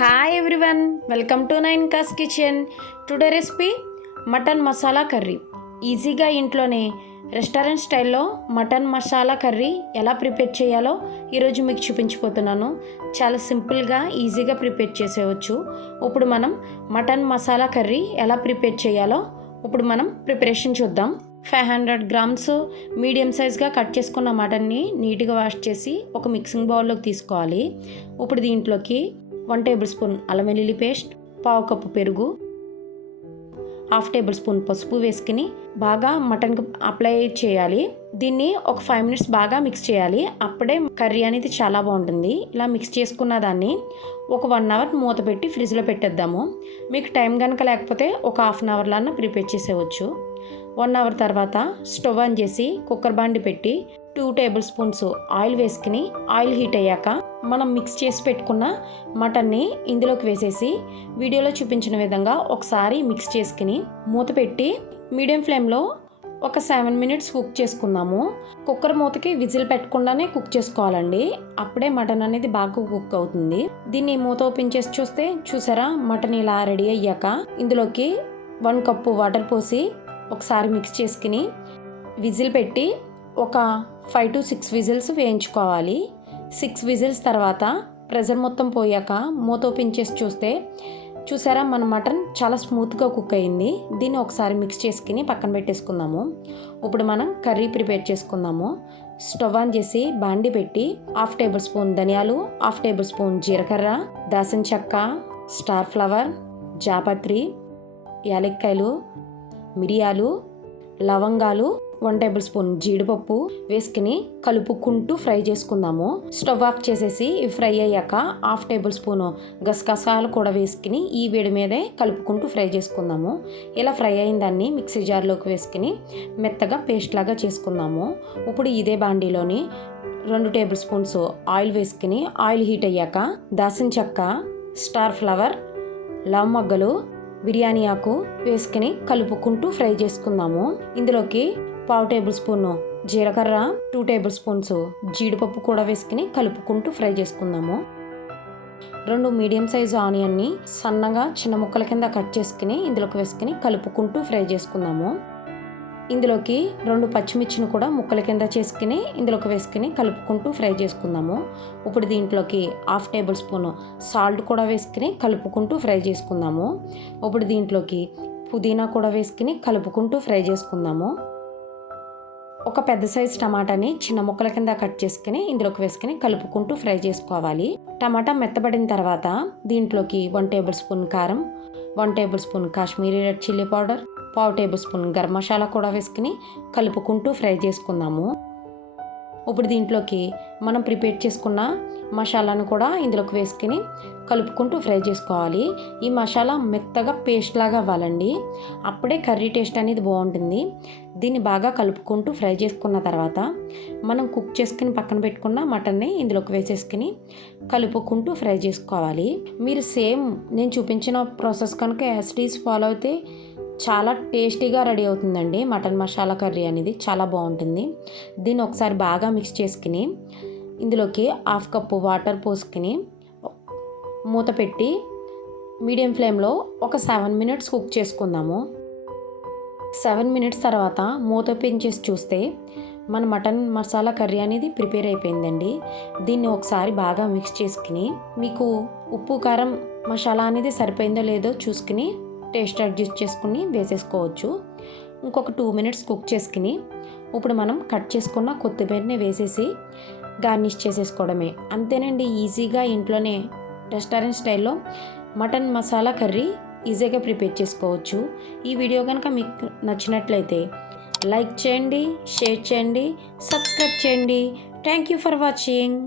Hi everyone welcome to nine cause kitchen today recipe mutton masala curry ఈజీగా ఇంట్లోనే restaurant స్టైల్లో mutton masala curry ఎలా prepare చేయాలో ఈరోజు మీకు చూపించిపోతున్నాను చాలా సింపుల్గా ఈజీగా ప్రిపేర్ చేసేవచ్చు ఇప్పుడు మనం మటన్ మసాలా కర్రీ ఎలా ప్రిపేర్ చేయాలో ఇప్పుడు మనం ప్రిపరేషన్ చూద్దాం. ఫైవ్ హండ్రెడ్ గ్రామ్స్ మీడియం సైజ్గా కట్ చేసుకున్న మటన్ని నీట్గా వాష్ చేసి ఒక మిక్సింగ్ బౌల్లోకి తీసుకోవాలి. ఇప్పుడు దీంట్లోకి వన్ టేబుల్ స్పూన్ అల్లం వెల్లుల్లి పేస్ట్ పావు కప్పు పెరుగు హాఫ్ టేబుల్ స్పూన్ పసుపు వేసుకుని బాగా మటన్కి అప్లై చేయాలి. దీన్ని ఒక ఫైవ్ మినిట్స్ బాగా మిక్స్ చేయాలి. అప్పుడే కర్రీ అనేది చాలా బాగుంటుంది. ఇలా మిక్స్ చేసుకున్న దాన్ని ఒక వన్ అవర్ మూత పెట్టి ఫ్రిడ్జ్లో పెట్టేద్దాము. మీకు టైం కనుక లేకపోతే ఒక హాఫ్ అన్ అవర్లన్నా ప్రిపేర్ చేసేవచ్చు. వన్ అవర్ తర్వాత స్టవ్ ఆన్ చేసి కుక్కర్ బాండి పెట్టి టూ టేబుల్ స్పూన్స్ ఆయిల్ వేసుకుని ఆయిల్ హీట్ అయ్యాక మనం మిక్స్ చేసి పెట్టుకున్న మటన్ని ఇందులోకి వేసేసి వీడియోలో చూపించిన విధంగా ఒకసారి మిక్స్ చేసుకుని మూత పెట్టి మీడియం ఫ్లేమ్లో ఒక సెవెన్ మినిట్స్ కుక్ చేసుకుందాము. కుక్కర్ మూతకి విజిల్ పెట్టకుండానే కుక్ చేసుకోవాలండి. అప్పుడే మటన్ అనేది బాగా కుక్ అవుతుంది. దీన్ని మూత ఓపెన్ చేసి చూస్తే చూసారా? మటన్ ఇలా రెడీ అయ్యాక ఇందులోకి వన్ కప్పు వాటర్ పోసి ఒకసారి మిక్స్ చేసుకుని విజిల్ పెట్టి ఒక ఫైవ్ టు సిక్స్ విజిల్స్ వేయించుకోవాలి. సిక్స్ విజిల్స్ తర్వాత ప్రెజర్ మొత్తం పోయాక మూత ఓపెన్ చేసి చూస్తే చూసారా మన మటన్ చాలా స్మూత్గా కుక్ అయింది. దీన్ని ఒకసారి మిక్స్ చేసుకుని పక్కన పెట్టేసుకుందాము. ఇప్పుడు మనం కర్రీ ప్రిపేర్ చేసుకుందాము. స్టవ్ ఆన్ చేసి బాండి పెట్టి హాఫ్ టేబుల్ స్పూన్ ధనియాలు హాఫ్ టేబుల్ స్పూన్ జీలకర్ర దాసిన చెక్క స్టార్ ఫ్లవర్ జాపత్రి యాలక్కాయలు మిరియాలు లవంగాలు వన్ టేబుల్ స్పూన్ జీడిపప్పు వేసుకుని కలుపుకుంటూ ఫ్రై చేసుకుందాము. స్టవ్ ఆఫ్ చేసేసి ఫ్రై అయ్యాక హాఫ్ టేబుల్ స్పూన్ గసగసాలు కూడా వేసుకుని ఈ వేడి మీదే కలుపుకుంటూ ఫ్రై చేసుకుందాము. ఇలా ఫ్రై అయిన దాన్ని మిక్సీ జార్లోకి వేసుకుని మెత్తగా పేస్ట్ లాగా చేసుకుందాము. ఇప్పుడు ఇదే బాండీలోని రెండు టేబుల్ స్పూన్స్ ఆయిల్ వేసుకుని ఆయిల్ హీట్ అయ్యాక దాసిన చెక్క స్టార్ ఫ్లవర్ లవ్ మగ్గలు బిర్యానీ ఆకు వేసుకుని కలుపుకుంటూ ఫ్రై చేసుకుందాము. ఇందులోకి పావు టేబుల్ స్పూను జీలకర్ర టూ టేబుల్ స్పూన్స్ జీడిపప్పు కూడా వేసుకుని కలుపుకుంటూ ఫ్రై చేసుకుందాము. రెండు మీడియం సైజు ఆనియన్ని సన్నగా చిన్న ముక్కల కింద కట్ చేసుకుని ఇందులోకి వేసుకుని కలుపుకుంటూ ఫ్రై చేసుకుందాము. ఇందులోకి రెండు పచ్చిమిర్చిని కూడా ముక్కల కింద చేసుకుని ఇందులోకి వేసుకుని కలుపుకుంటూ ఫ్రై చేసుకుందాము. ఇప్పుడు దీంట్లోకి హాఫ్ టేబుల్ స్పూన్ సాల్ట్ కూడా వేసుకుని కలుపుకుంటూ ఫ్రై చేసుకుందాము. ఇప్పుడు దీంట్లోకి పుదీనా కూడా వేసుకుని కలుపుకుంటూ ఫ్రై చేసుకుందాము. ఒక పెద్ద సైజు టమాటాని చిన్న ముక్కల కింద కట్ చేసుకుని ఇందులోకి వేసుకుని కలుపుకుంటూ ఫ్రై చేసుకోవాలి. టమాటా మెత్తబడిన తర్వాత దీంట్లోకి వన్ టేబుల్ స్పూన్ కారం one tablespoon Kashmiri red chilli powder పావు టేబుల్ స్పూన్ గరం మసాలా కూడా వేసుకుని కలుపుకుంటూ ఫ్రై చేసుకుందాము. ఇప్పుడు దీంట్లోకి మనం ప్రిపేర్ చేసుకున్న మసాలాను కూడా ఇందులోకి వేసుకుని కలుపుకుంటూ ఫ్రై చేసుకోవాలి. ఈ మసాలా మెత్తగా పేస్ట్ లాగా అవ్వాలండి. అప్పుడే కర్రీ టేస్ట్ అనేది బాగుంటుంది. దీన్ని బాగా కలుపుకుంటూ ఫ్రై చేసుకున్న తర్వాత మనం కుక్ చేసుకుని పక్కన పెట్టుకున్న మటన్ని ఇందులోకి వేసేసుకుని కలుపుకుంటూ ఫ్రై చేసుకోవాలి. మీరు సేమ్ నేను చూపించిన ప్రాసెస్ కనుక యాసిడీస్ ఫాలో అయితే చాలా టేస్టీగా రెడీ అవుతుందండి. మటన్ మసాలా కర్రీ అనేది చాలా బాగుంటుంది. దీన్ని ఒకసారి బాగా మిక్స్ చేసుకుని ఇందులోకి హాఫ్ కప్పు వాటర్ పోసుకుని మూత పెట్టి మీడియం ఫ్లేమ్లో ఒక సెవెన్ మినిట్స్ కుక్ చేసుకుందాము. సెవెన్ మినిట్స్ తర్వాత మూత పెంచేసి చూస్తే మన మటన్ మసాలా కర్రీ అనేది ప్రిపేర్ అయిపోయిందండి. దీన్ని ఒకసారి బాగా మిక్స్ చేసుకుని మీకు ఉప్పు కారం మసాలా అనేది సరిపోయిందో లేదో చూసుకుని టేస్ట్ అడ్జస్ట్ చేసుకుని వేసేసుకోవచ్చు. ఇంకొక టూ మినిట్స్ కుక్ చేసుకుని ఇప్పుడు మనం కట్ చేసుకున్న కొత్తిమీరని వేసేసి గార్నిష్ చేసేసుకోవడమే. అంతేనండి ఈజీగా ఇంట్లోనే రెస్టారెంట్ స్టైల్లో మటన్ మసాలా కర్రీ ఈజీగా ప్రిపేర్ చేసుకోవచ్చు. ఈ వీడియో కనుక మీకు నచ్చినట్లయితే లైక్ చేయండి షేర్ చేయండి సబ్స్క్రైబ్ చేయండి. Thank you for watching.